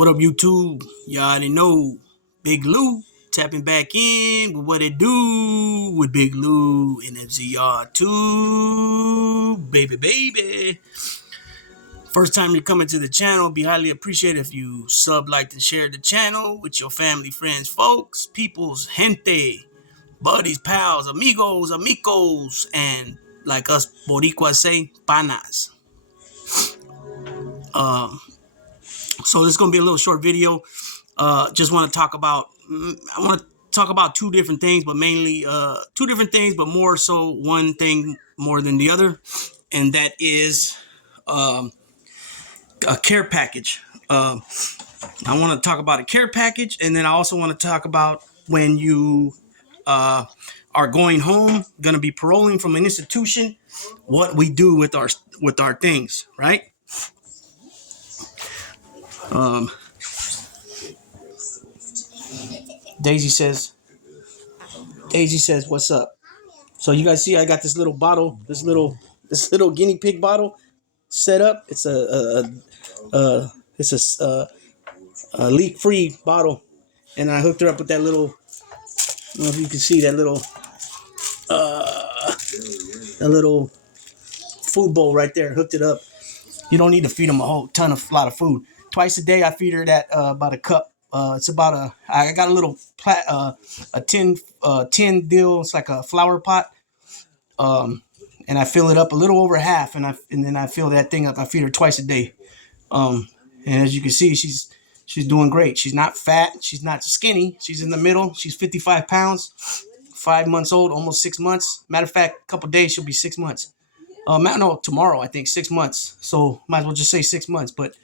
What up, YouTube? Y'all already know Big Lou tapping back in with what it do with Big Lou and FZR2. Baby. First time you're coming to the channel, be highly appreciated if you sub, like, and share the channel with your family, friends, folks, peoples, gente, buddies, pals, amigos, amicos, and like us Boricuas say, panas. So this is gonna be a little short video. Just want to talk about. I want to talk about two different things, but mainly two different things, but more so one thing more than the other, and that is a care package. I want to talk about a care package, and then I also want to talk about when you are going home, going to be paroling from an institution, what we do with our things, right? Daisy says, "What's up?" So you guys see, I got this little bottle, this little guinea pig bottle set up. It's a leak-free bottle, and I hooked her up with that little. I don't know if you can see that little food bowl right there. Hooked it up. You don't need to feed them a lot of food. Twice a day, I feed her that about a cup. It's about I got a little a tin deal. It's like a flower pot. And I fill it up a little over half, and then I fill that thing up. I feed her twice a day. And as you can see, she's doing great. She's not fat. She's not skinny. She's in the middle. She's 55 pounds, 5 months old, almost 6 months. Matter of fact, a couple of days she'll be 6 months. No, tomorrow I think 6 months. So might as well just say 6 months. But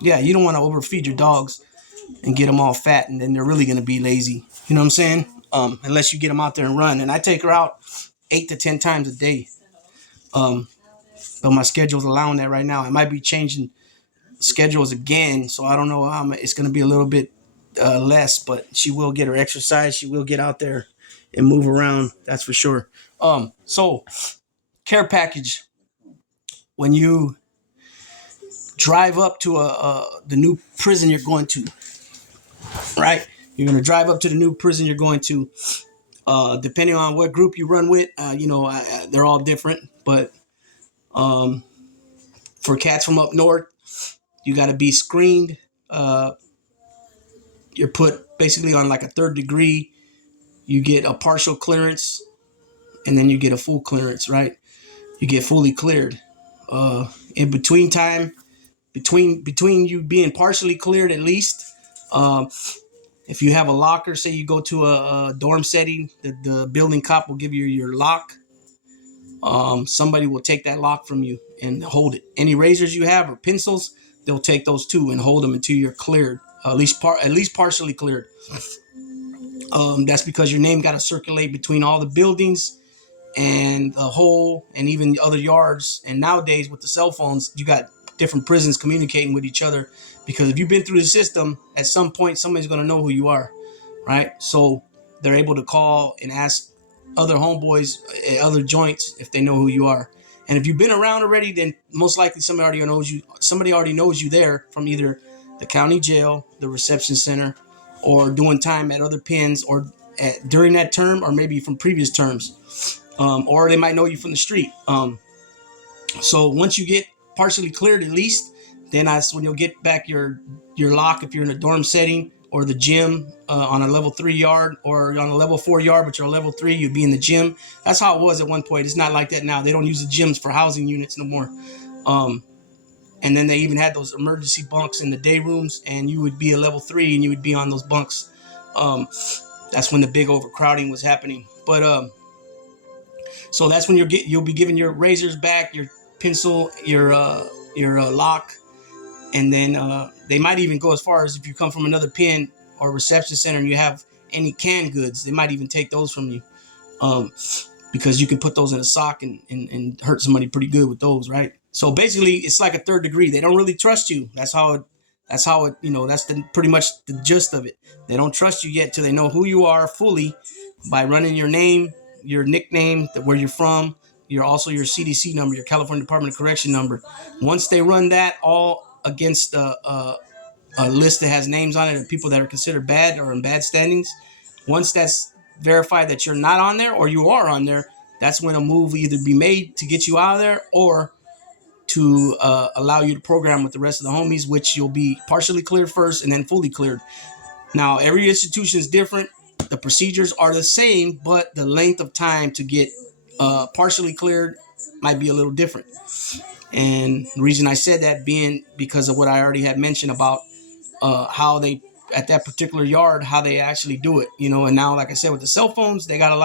yeah, you don't want to overfeed your dogs and get them all fat, and then they're really gonna be lazy. You know what I'm saying? Unless you get them out there and run. And I take her out 8 to 10 times a day. But my schedule's allowing that right now. I might be changing schedules again, so I don't know how it's going to be a little bit less, but she will get her exercise. She will get out there and move around. That's for sure. So care package. When you drive up to the new prison you're going to, right? You're going to drive up to the new prison you're going to. Depending on what group you run with, they're all different. But for cats from up north, you got to be screened. You're put basically on like a 3rd degree. You get a partial clearance, and then you get a full clearance, right? You get fully cleared. In between time, between you being partially cleared at least, if you have a locker, say you go to a dorm setting, the building cop will give you your lock. Somebody will take that lock from you and hold it. Any razors you have or pencils, they'll take those too and hold them until you're cleared, at least partially cleared. That's because your name got to circulate between all the buildings and the whole, and even the other yards. And nowadays with the cell phones, you got different prisons communicating with each other, because if you've been through the system, at some point somebody's going to know who you are, right? So they're able to call and ask other homeboys at other joints if they know who you are. And if you've been around already, then most likely somebody already knows you there from either the county jail, the reception center, or doing time at other pens, or during that term, or maybe from previous terms. Or they might know you from the street. So once you get partially cleared, at least, then that's when you'll get back your lock if you're in a dorm setting, or the gym on a level 3 yard, or on a level 4 yard, but you're a level 3, you'd be in the gym. That's how it was at one point. It's not like that now. They don't use the gyms for housing units no more. And then they even had those emergency bunks in the day rooms, and you would be a level 3 and you would be on those bunks. That's when the big overcrowding was happening. But so that's when you'll be giving your razors back, your pencil, your lock. And then they might even go as far as, if you come from another pen or reception center and you have any canned goods, they might even take those from you, because you can put those in a sock and hurt somebody pretty good with those, right? So basically, it's like a 3rd degree. They don't really trust you. That's how it. That's pretty much the gist of it. They don't trust you yet till they know who you are fully by running your name, your nickname, where you're from, your CDC number, your California Department of Correction number. Once they run that, all against a list that has names on it of people that are considered bad or in bad standings. Once that's verified that you're not on there or you are on there, that's when a move will either be made to get you out of there or to allow you to program with the rest of the homies, which you'll be partially cleared first and then fully cleared. Now, every institution is different. The procedures are the same, but the length of time to get partially cleared might be a little different. And the reason I said that being because of what I already had mentioned about how they at that particular yard, how they actually do it, and now, like I said, with the cell phones, they got a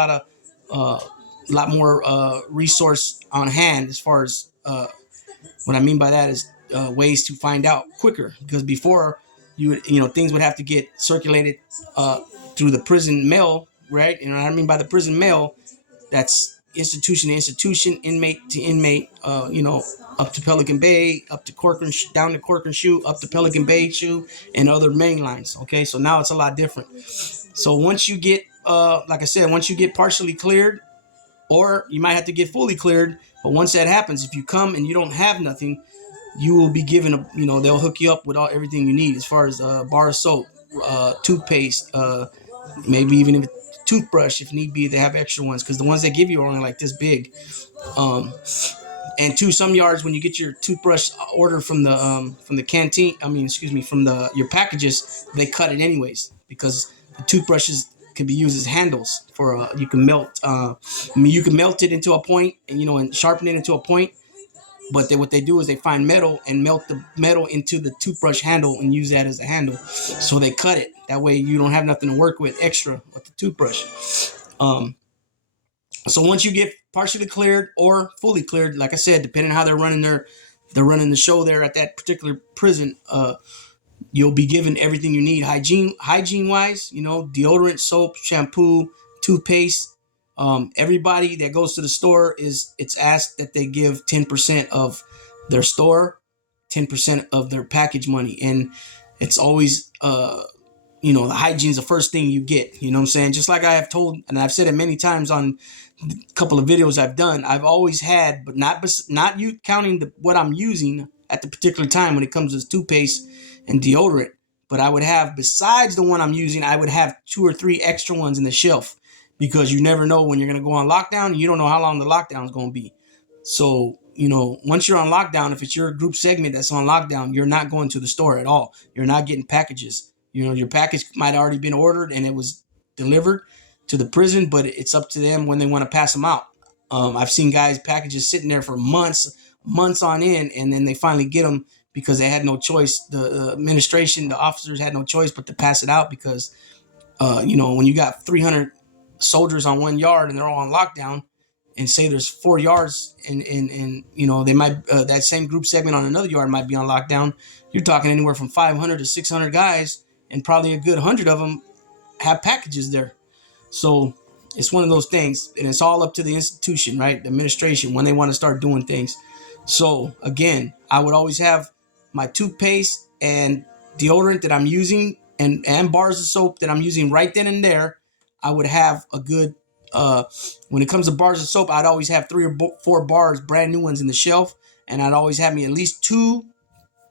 lot more resource on hand as far as what I mean by that is ways to find out quicker, because before things would have to get circulated through the prison mail, right? And what I mean by the prison mail, that's institution to institution, inmate to inmate, up to Pelican Bay, up to Corcoran, down to Corcoran Shoe, up to Pelican Bay Shoe, and other main lines. Okay, so now it's a lot different. So once you get, like I said, once you get partially cleared, or you might have to get fully cleared, but once that happens, if you come and you don't have nothing, you will be given they'll hook you up with everything you need as far as bar of soap, toothpaste, maybe even a toothbrush if need be. They have extra ones because the ones they give you are only like this big. And some yards, when you get your toothbrush order from the canteen, from your packages, they cut it anyways because the toothbrushes can be used as handles for you can melt. You can melt it into a point and sharpen it into a point. But what they do is they find metal and melt the metal into the toothbrush handle and use that as a handle. So they cut it. That way you don't have nothing to work with extra with the toothbrush. So once you get partially cleared or fully cleared, like I said, depending on how they're running the show there at that particular prison, you'll be given everything you need hygiene wise, deodorant, soap, shampoo, toothpaste. Everybody that goes to the store it's asked that they give 10% of their store, 10% of their package money. And it's always, the hygiene is the first thing you get, you know what I'm saying? Just like I have told, and I've said it many times on a couple of videos I've done, I've always had, but not you counting what I'm using at the particular time when it comes to toothpaste and deodorant, but I would have, besides the one I'm using, I would have 2 or 3 extra ones in the shelf, because you never know when you're going to go on lockdown, and you don't know how long the lockdown is going to be. So, once you're on lockdown, if it's your group segment that's on lockdown, you're not going to the store at all. You're not getting packages. Your package might have already been ordered and it was delivered to the prison, but it's up to them when they want to pass them out. I've seen guys packages sitting there for months on end, and then they finally get them because they had no choice. The administration, the officers had no choice but to pass it out because, when you got 300 soldiers on one yard and they're all on lockdown, and say there's 4 yards and they might that same group segment on another yard might be on lockdown, you're talking anywhere from 500 to 600 guys, and probably a good 100 of them have packages there. So it's one of those things, and it's all up to the institution, right? The administration, when they want to start doing things. So again, I would always have my toothpaste and deodorant that I'm using and bars of soap that I'm using right then and there. I would have a good, when it comes to bars of soap, I'd always have 3 or 4 bars, brand new ones in the shelf. And I'd always have me at least 2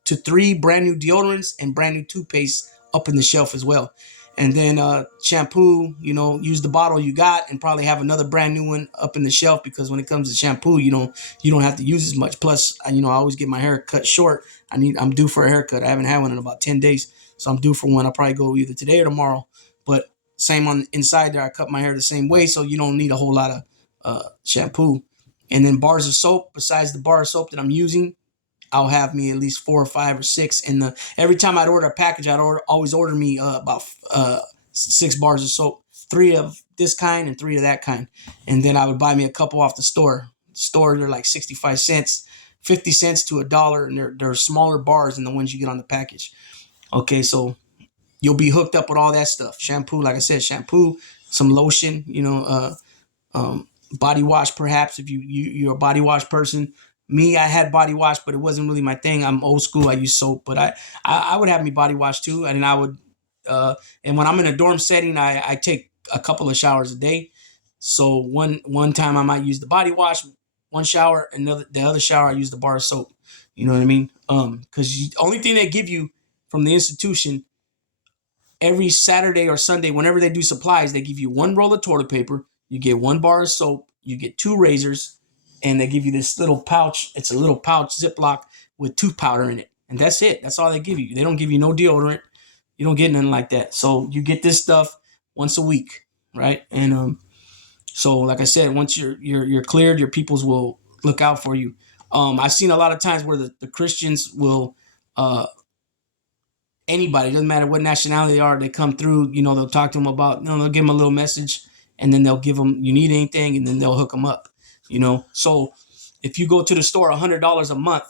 to 3 brand new deodorants and brand new toothpaste up in the shelf as well. And then shampoo, use the bottle you got and probably have another brand new one up in the shelf, because when it comes to shampoo, you don't have to use as much. Plus, I always get my hair cut short. I'm due for a haircut. I haven't had one in about 10 days. So I'm due for one. I'll probably go either today or tomorrow. But same on the inside there, I cut my hair the same way, so you don't need a whole lot of shampoo. And then bars of soap, besides the bar of soap that I'm using, I'll have me at least 4 or 5 or 6. And every time I'd order a package, I'd always order me about 6 bars of soap, 3 of this kind and 3 of that kind. And then I would buy me a couple off the store. They're like 65 cents, 50 cents to $1, and they're smaller bars than the ones you get on the package. Okay, so you'll be hooked up with all that stuff. Shampoo, like I said, some lotion, body wash, perhaps, if you're a body wash person. Me, I had body wash, but it wasn't really my thing. I'm old school. I use soap, but I would have me body wash too. And I would, and when I'm in a dorm setting, I take a couple of showers a day. So one time I might use the body wash, one shower, and the other shower I use the bar of soap. You know what I mean? Because the only thing they give you from the institution every Saturday or Sunday, whenever they do supplies, they give you one roll of toilet paper, you get one bar of soap, you get two razors, and they give you this little pouch. It's a little pouch Ziploc with tooth powder in it, and that's it. That's all they give you. They don't give you no deodorant. You don't get nothing like that. So you get this stuff once a week, right? And so like I said, once you're cleared, your peoples will look out for you. I've seen a lot of times where the Christians will anybody, doesn't matter what nationality they are, they come through, they'll talk to them about, they'll give them a little message, and then they'll give them, you need anything, and then they'll hook them up, So if you go to the store $100 a month,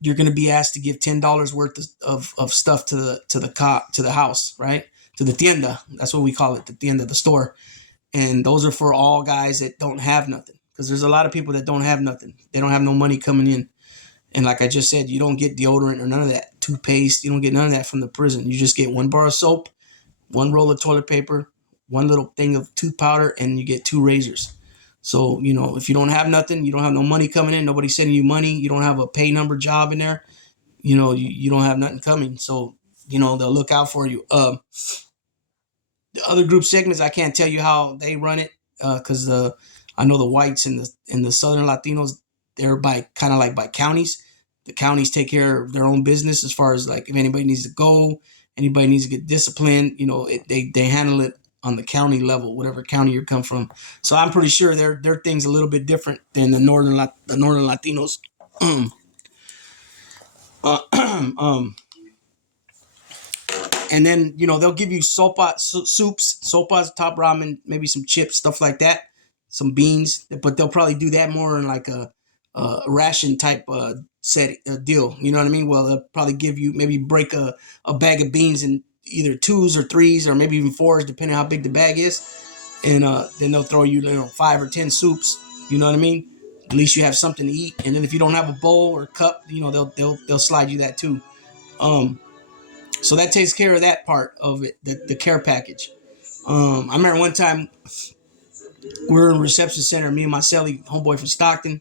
you're going to be asked to give $10 worth of stuff to the house, right? To the tienda. That's what we call it, the tienda, the store. And those are for all guys that don't have nothing. Because there's a lot of people that don't have nothing. They don't have no money coming in. And like I just said, you don't get deodorant or none of that. Toothpaste, you don't get none of that from the prison. You just get one bar of soap, one roll of toilet paper, one little thing of tooth powder, and you get two razors. So, if you don't have nothing, you don't have no money coming in, nobody's sending you money, you don't have a pay number job in there, you don't have nothing coming. So, they'll look out for you. The other group segments, I can't tell you how they run it because I know the whites and the Southern Latinos, they're by kind of like by counties. The counties take care of their own business as far as like if anybody needs to go, anybody needs to get disciplined, they handle it on the county level, whatever county you come from. So I'm pretty sure their thing's a little bit different than the northern Latinos. And then they'll give you soups, sopas, top ramen, maybe some chips, stuff like that, some beans. But they'll probably do that more in like a ration type deal. You know what I mean? Well, they'll probably give you maybe break a bag of beans in either twos or threes or maybe even fours, depending on how big the bag is. And then they'll throw you 5 or 10 soups. You know what I mean? At least you have something to eat. And then if you don't have a bowl or cup, they'll slide you that too. So that takes care of that part of it, the care package. I remember one time we were in a reception center, me and my celly homeboy from Stockton,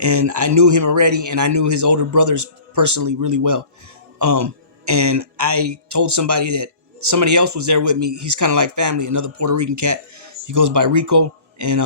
and I knew him already, and I knew his older brothers personally really well. And I told somebody that somebody else was there with me. He's kind of like family, another Puerto Rican cat. He goes by Rico, and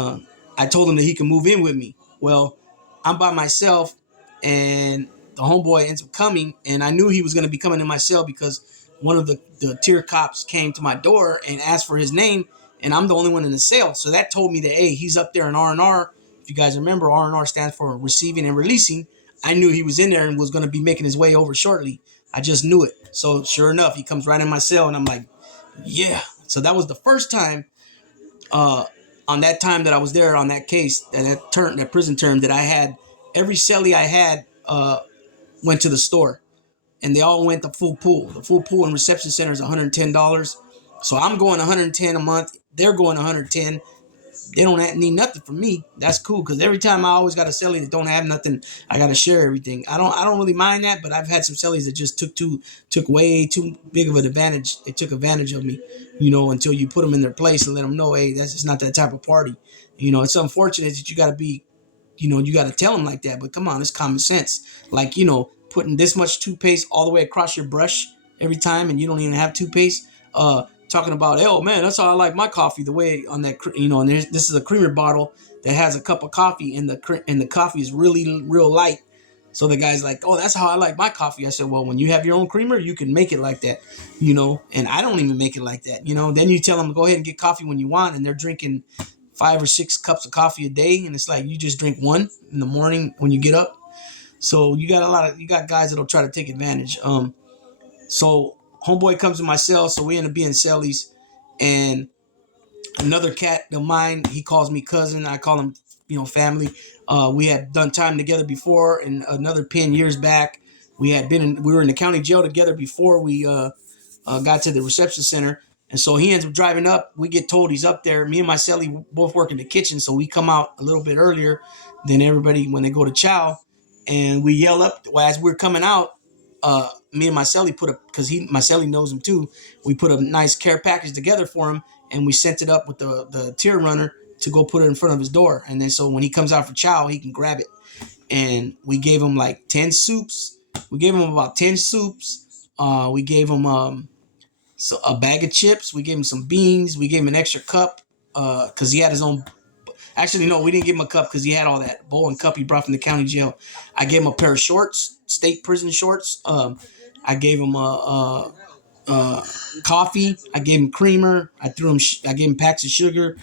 I told him that he can move in with me. Well, I'm by myself, and the homeboy ends up coming, and I knew he was going to be coming in my cell because one of the tier cops came to my door and asked for his name, and I'm the only one in the cell. So that told me that, hey, he's up there in R&R. If you guys remember, R&R stands for receiving and releasing. I knew he was in there and was going to be making his way over shortly. I just knew it. So sure enough, he comes right in my cell, and I'm like, yeah. So that was the first time on that time that I was there on that case, that prison term, that I had every cellie I had went to the store, and they all went the full pool. The full pool in reception center is $110. So I'm going 110 a month. They're going 110. They don't need nothing from me. That's cool because every time I always got a cellie that don't have nothing, I got to share everything. I don't really mind that, but I've had some cellies that just took way too big of an advantage. They took advantage of me, until you put them in their place and let them know, hey, that's just not that type of party. It's unfortunate that you got to be, you got to tell them like that. But come on, it's common sense. Like, putting this much toothpaste all the way across your brush every time, and you don't even have toothpaste. Talking about, oh man, that's how I like my coffee. The way on that, and this is a creamer bottle that has a cup of coffee, and the coffee is really real light. So the guy's like, oh, that's how I like my coffee. I said, well, when you have your own creamer, you can make it like that, and I don't even make it like that, Then you tell them, go ahead and get coffee when you want, and they're drinking 5 or 6 cups of coffee a day, and it's like you just drink one in the morning when you get up. So you got guys that'll try to take advantage. So homeboy comes to my cell, so we end up being cellies, and another cat of mine, he calls me cousin. I call him, family. We had done time together before, in another pen years back. We were in the county jail together before we got to the reception center, and so he ends up driving up. We get told he's up there. Me and my celly both work in the kitchen, so we come out a little bit earlier than everybody when they go to chow, and we yell up as we're coming out. Me and my celly because my celly knows him too. We put a nice care package together for him, and we sent it up with the tier runner to go put it in front of his door. And then so when he comes out for chow, he can grab it. and we gave them like 10 soups. We gave them about 10 soups. We gave them so a bag of chips. We gave him some beans. We gave him an extra cup because he had his own. Actually, no, we didn't give him a cup because he had all that bowl and cup he brought from the county jail. I gave him a pair of shorts, state prison shorts. I gave him coffee. I gave him creamer. I gave him packs of sugar,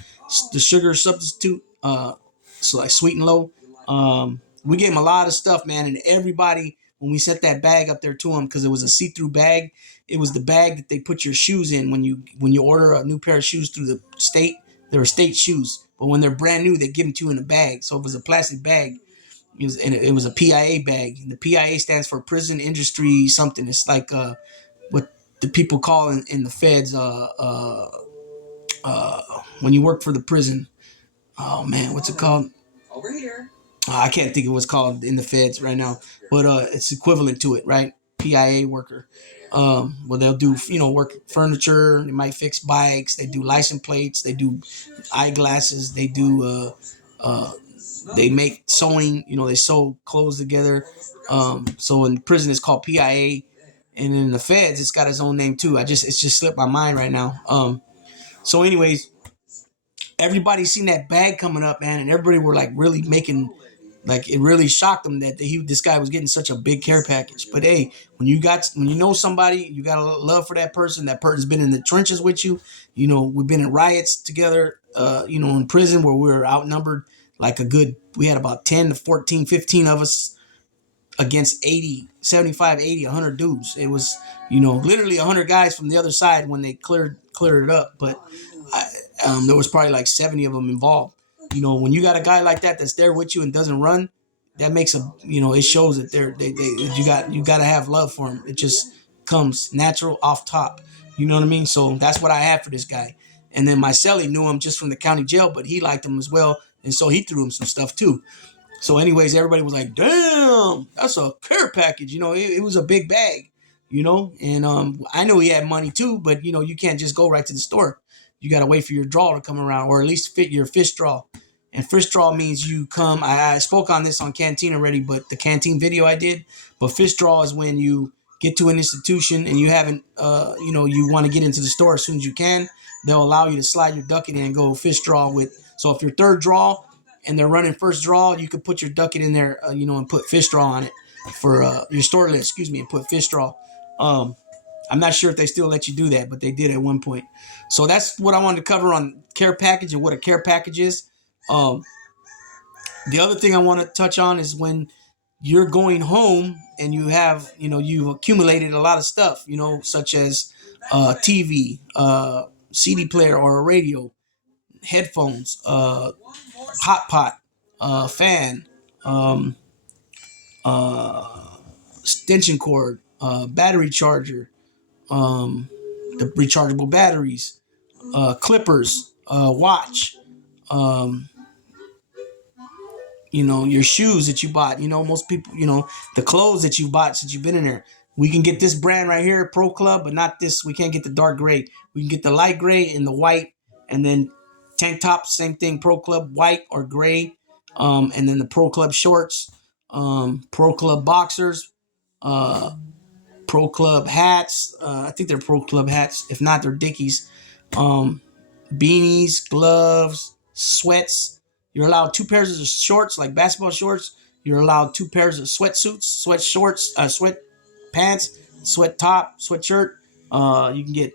the sugar substitute. So like sweet and low. We gave him a lot of stuff, man, and everybody when we set that bag up there to him because it was a see-through bag. It was the bag that they put your shoes in when you order a new pair of shoes through the state. They were state shoes, but when they're brand new, they give them to you in a bag. So it was a plastic bag. It was a PIA bag. And the PIA stands for prison industry something. It's like what the people call in the feds when you work for the prison. Oh man, what's it called? Over here. I can't think of what's called in the feds right now, but it's equivalent to it, right? PIA worker. Well, they'll do work furniture. They might fix bikes. They do license plates. They do eyeglasses. They do they make sewing. They sew clothes together. So in prison it's called PIA, and in the feds it's got its own name too. It's just slipped my mind right now. So anyways, everybody seen that bag coming up, man, and everybody were like really making. Like it really shocked them that this guy was getting such a big care package. But hey, when you know somebody, you got a love for that person. That person's been in the trenches with you. We've been in riots together. In prison where we were outnumbered like we had about 10 to 14, 15 of us against 80, 75, 80, 100 dudes. It was, literally 100 guys from the other side when they cleared it up. But there was probably like 70 of them involved. When you got a guy like that that's there with you and doesn't run, that makes it shows that you got to have love for him. It just comes natural off top. You know what I mean? So that's what I had for this guy. And then my cellie knew him just from the county jail, but he liked him as well, and so he threw him some stuff too. So anyways, everybody was like, "Damn, that's a care package." It was a big bag. And I know he had money too, but you can't just go right to the store. You got to wait for your draw to come around, or at least fit your fish draw. And fish draw means you come. I spoke on this on Canteen already, but the Canteen video I did. But fish draw is when you get to an institution and you haven't, you want to get into the store as soon as you can. They'll allow you to slide your ducket in and go fish draw with. So if you're third draw and they're running first draw, you could put your ducket in there, and put fish draw on it for your store list. Excuse me, and put fish draw. I'm not sure if they still let you do that, but they did at one point. So that's what I wanted to cover on care package and what a care package is. The other thing I want to touch on is when you're going home and you have, you've accumulated a lot of stuff, such as TV, CD player or a radio, headphones, hot pot, fan, extension cord, battery charger, the rechargeable batteries, clippers, watch, your shoes that you bought. Most people, the clothes that you bought since you've been in there. We can get this brand right here, Pro Club, but not this. We can't get the dark gray. We can get the light gray and the white, and then tank tops, same thing, Pro Club, white or gray, and then the Pro Club shorts, Pro Club boxers, Pro Club hats. I think they're Pro Club hats. If not, they're Dickies. Beanies, gloves, sweats. You're allowed 2 pairs of shorts, like basketball shorts. You're allowed 2 pairs of sweatsuits, sweat shorts, sweat pants, sweat top, sweatshirt. You can get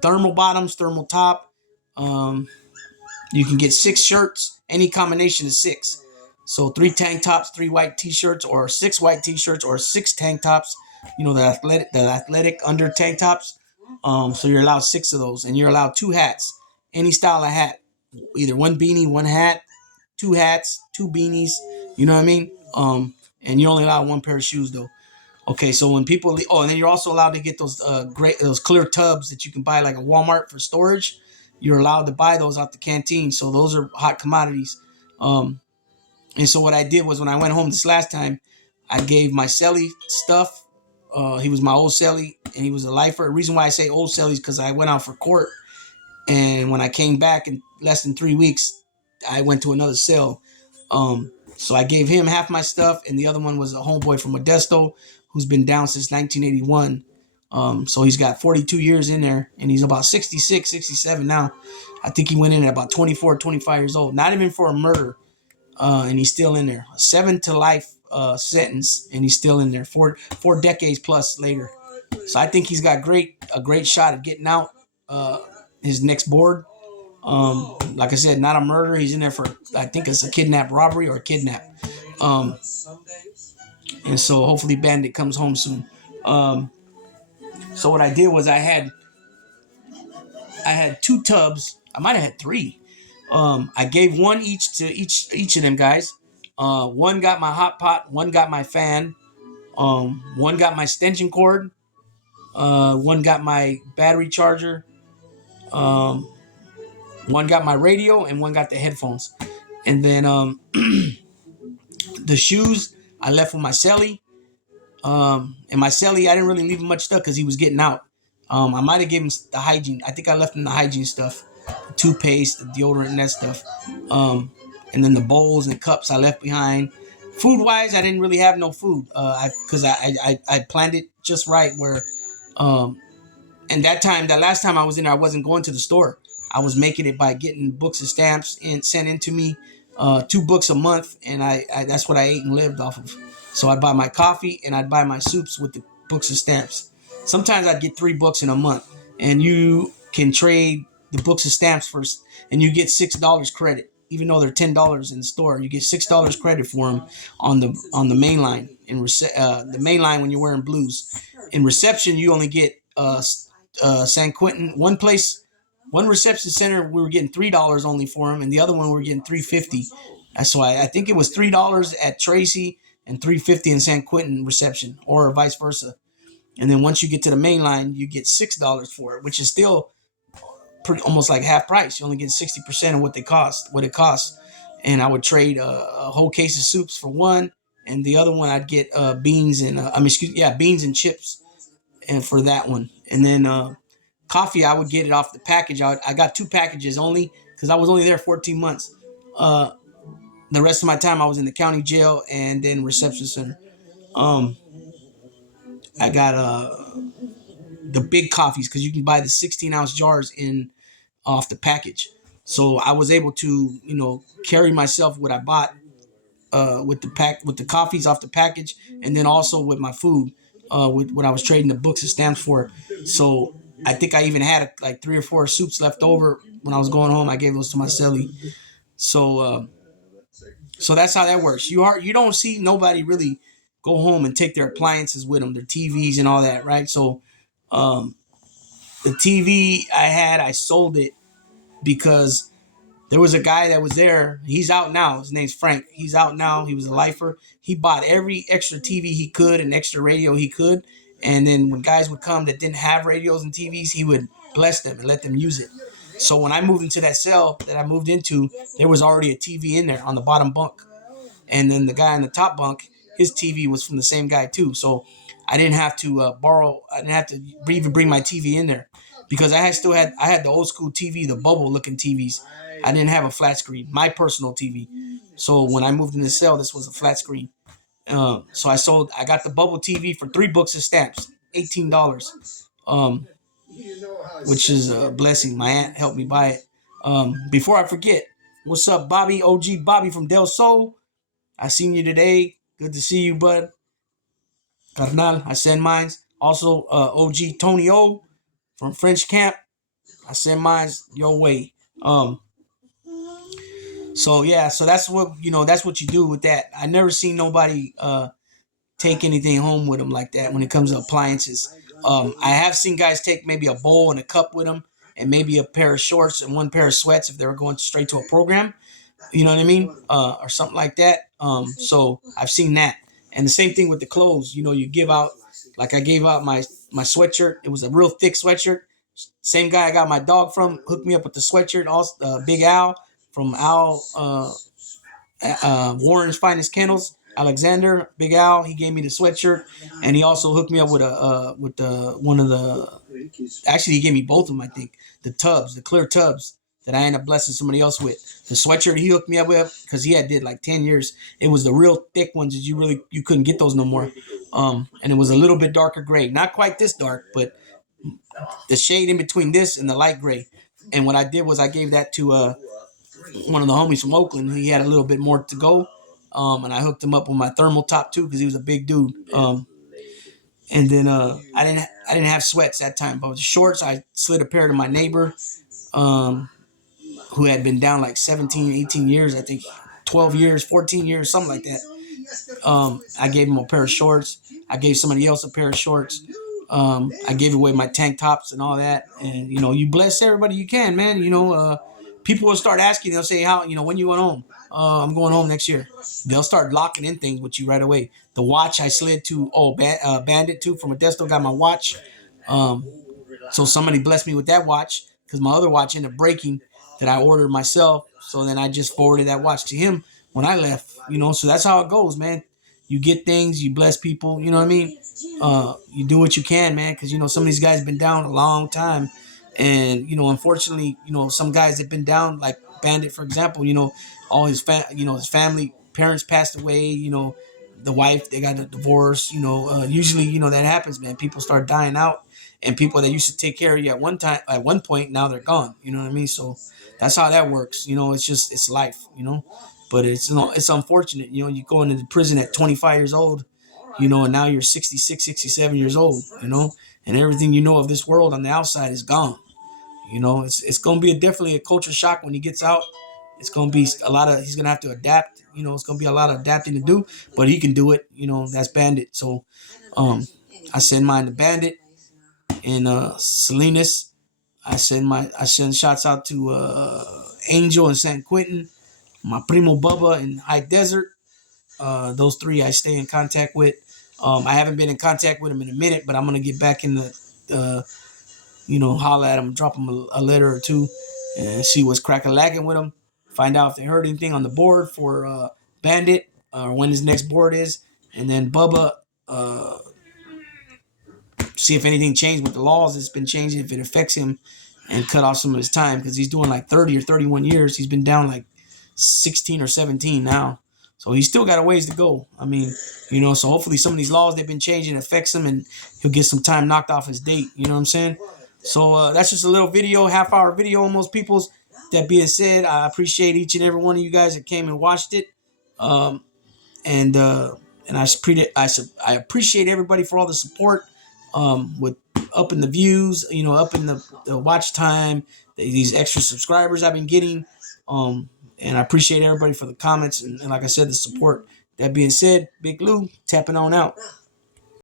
thermal bottoms, thermal top. You can get 6 shirts, any combination of 6. So 3 tank tops, 3 white t-shirts, or 6 white t-shirts, or 6 tank tops. The athletic under tank tops. So you're allowed 6 of those, and you're allowed 2 hats, any style of hat, either 1 beanie, 1 hat, 2 hats, 2 beanies. You know what I mean? And you're only allowed 1 pair of shoes though. Okay, so when people and then you're also allowed to get those those clear tubs that you can buy like a Walmart for storage. You're allowed to buy those out the canteen. So those are hot commodities. And so what I did was when I went home this last time, I gave my cellie stuff. He was my old cellie, and he was a lifer. The reason why I say old cellie is because I went out for court, and when I came back in less than 3 weeks, I went to another cell. So I gave him half my stuff, and the other one was a homeboy from Modesto who's been down since 1981. So he's got 42 years in there, and he's about 66, 67 now. I think he went in at about 24, 25 years old. Not even for a murder, and he's still in there. A 7 to life sentence, and he's still in there. Four decades plus later. So I think he's got a great shot at getting out his next board. Like I said, not a murder. He's in there for, I think it's a kidnap robbery or a kidnap. Um, and so hopefully Bandit comes home soon. So what I did was I had 2 tubs. I might have had 3. I gave one each to each of them guys. One got my hot pot. One got my fan. One got my extension cord. One got my battery charger. One got my radio, and one got the headphones. And then the shoes I left with my celly. And my celly, I didn't really leave him much stuff because he was getting out. I might have given him the hygiene. I think I left him the hygiene stuff, the toothpaste, the deodorant, and that stuff. And then the bowls and cups I left behind. Food wise, I didn't really have no food. Because I planned it just right where, and that last time I was in there, I wasn't going to the store. I was making it by getting books and stamps and sent into me, 2 books a month, and I that's what I ate and lived off of. So I'd buy my coffee and I'd buy my soups with the books and stamps. Sometimes I'd get 3 books in a month, and you can trade the books and stamps first, and you get $6 credit, even though they're $10 in the store. You get $6 credit for them on the main line. The main line when you're wearing blues. In reception, you only get San Quentin. One reception center we were getting $3 only for them, and the other one we were getting $3.50. That's why I think it was $3 at Tracy and $3.50 in San Quentin reception, or vice versa. And then once you get to the main line, you get $6 for it, which is still almost like half price. You only get 60% of what it costs. And I would trade a whole case of soups for one, and the other one I'd get beans and beans and chips, and for that one. And then coffee, I would get it off the package. I got 2 packages only because I was only there 14 months. The rest of my time I was in the county jail and then reception center. I got the big coffees because you can buy the 16-ounce jars in off the package. So I was able to, carry myself what I bought with the coffees off the package, and then also with my food, with what I was trading the books and stamps for. So I think I even had like 3 or 4 soups left over when I was going home. I gave those to my celly. So that's how that works. You don't see nobody really go home and take their appliances with them, their TVs and all that, right? So the TV I sold it because there was a guy that was there. He's out now. His name's Frank. He's out now. He was a lifer. He bought every extra TV he could and extra radio he could. And then when guys would come that didn't have radios and TVs, he would bless them and let them use it. So when I moved into that cell that I moved into, there was already a TV in there on the bottom bunk. And then the guy on the top bunk, his TV was from the same guy too. So I didn't have to I didn't have to even bring my TV in there because I had the old school TV, the bubble looking TVs. I didn't have a flat screen, my personal TV. So when I moved in the cell, this was a flat screen. So I got the bubble TV for 3 books of stamps, $18, which is a blessing. My aunt helped me buy it. Before I forget, what's up, Bobby? OG Bobby from Del Sol. I seen you today. Good to see you, bud. Carnal, I send mines. Also, OG Tony O from French Camp. I send mines your way. So that's what you do with that. I never seen nobody take anything home with them like that when it comes to appliances. I have seen guys take maybe a bowl and a cup with them, and maybe a pair of shorts and 1 pair of sweats if they were going straight to a program. You know what I mean? Or something like that. So I've seen that. And the same thing with the clothes. You give out, like I gave out my sweatshirt. It was a real thick sweatshirt. Same guy I got my dog from hooked me up with the sweatshirt. Also, Big Al from Warren's Finest Kennels. Alexander, Big Al, he gave me the sweatshirt, and he also hooked me up with one of the. Actually, he gave me both of them. I think the clear tubs that I ended up blessing somebody else with. The sweatshirt he hooked me up with, because he had did like 10 years. It was the real thick ones that you couldn't get those no more. And it was a little bit darker gray, not quite this dark, but the shade in between this and the light gray. And what I did was I gave that to one of the homies from Oakland. He had a little bit more to go, and I hooked him up with my thermal top too because he was a big dude. And then I didn't have sweats that time, but with the shorts I slid a pair to my neighbor, who had been down like 17, 18 years, I think 12 years, 14 years, something like that. I gave him a pair of shorts. I gave somebody else a pair of shorts. I gave away my tank tops and all that. And, you bless everybody you can, man. People will start asking. They'll say, when you going home? I'm going home next year. They'll start locking in things with you right away. The watch I slid to, Bandit too, from Modesto, got my watch. So somebody blessed me with that watch because my other watch ended up breaking that I ordered myself. So then I just forwarded that watch to him when I left, so that's how it goes, man. You get things, you bless people, you know what I mean? You do what you can, man, because, some of these guys been down a long time. And, unfortunately, some guys have been down, like Bandit, for example, all his his family, parents passed away, the wife, they got a divorce, usually, that happens, man. People start dying out, and people that used to take care of you at one point, now they're gone, you know what I mean? So that's how that works, it's life, but it's unfortunate, you go into the prison at 25 years old, and now you're 66, 67 years old, and everything of this world on the outside is gone. It's going to be definitely a culture shock when he gets out. It's going to be he's going to have to adapt. It's going to be a lot of adapting to do, but he can do it. That's Bandit. So I send mine to Bandit and Salinas. I send shots out to Angel and San Quentin, my primo Bubba in High Desert. Those three I stay in contact with. I haven't been in contact with them in a minute, but I'm going to get back in the holler at them, drop them a letter or two, and see what's cracking with them. Find out if they heard anything on the board for Bandit, or when his next board is, and then Bubba, see if anything changed with the laws. It's been changing, if it affects him, and cut off some of his time, because he's doing like 30 or 31 years. He's been down like 16 or 17 now. So he's still got a ways to go. I mean, so hopefully some of these laws they've been changing affects him, and he'll get some time knocked off his date. You know what I'm saying? So that's just a little video, half-hour video almost, peoples. That being said, I appreciate each and every one of you guys that came and watched it. And I appreciate everybody for all the support, with upping the views, upping the watch time, these extra subscribers I've been getting. And I appreciate everybody for the comments and like I said, the support. That being said, Big Lou tapping on out.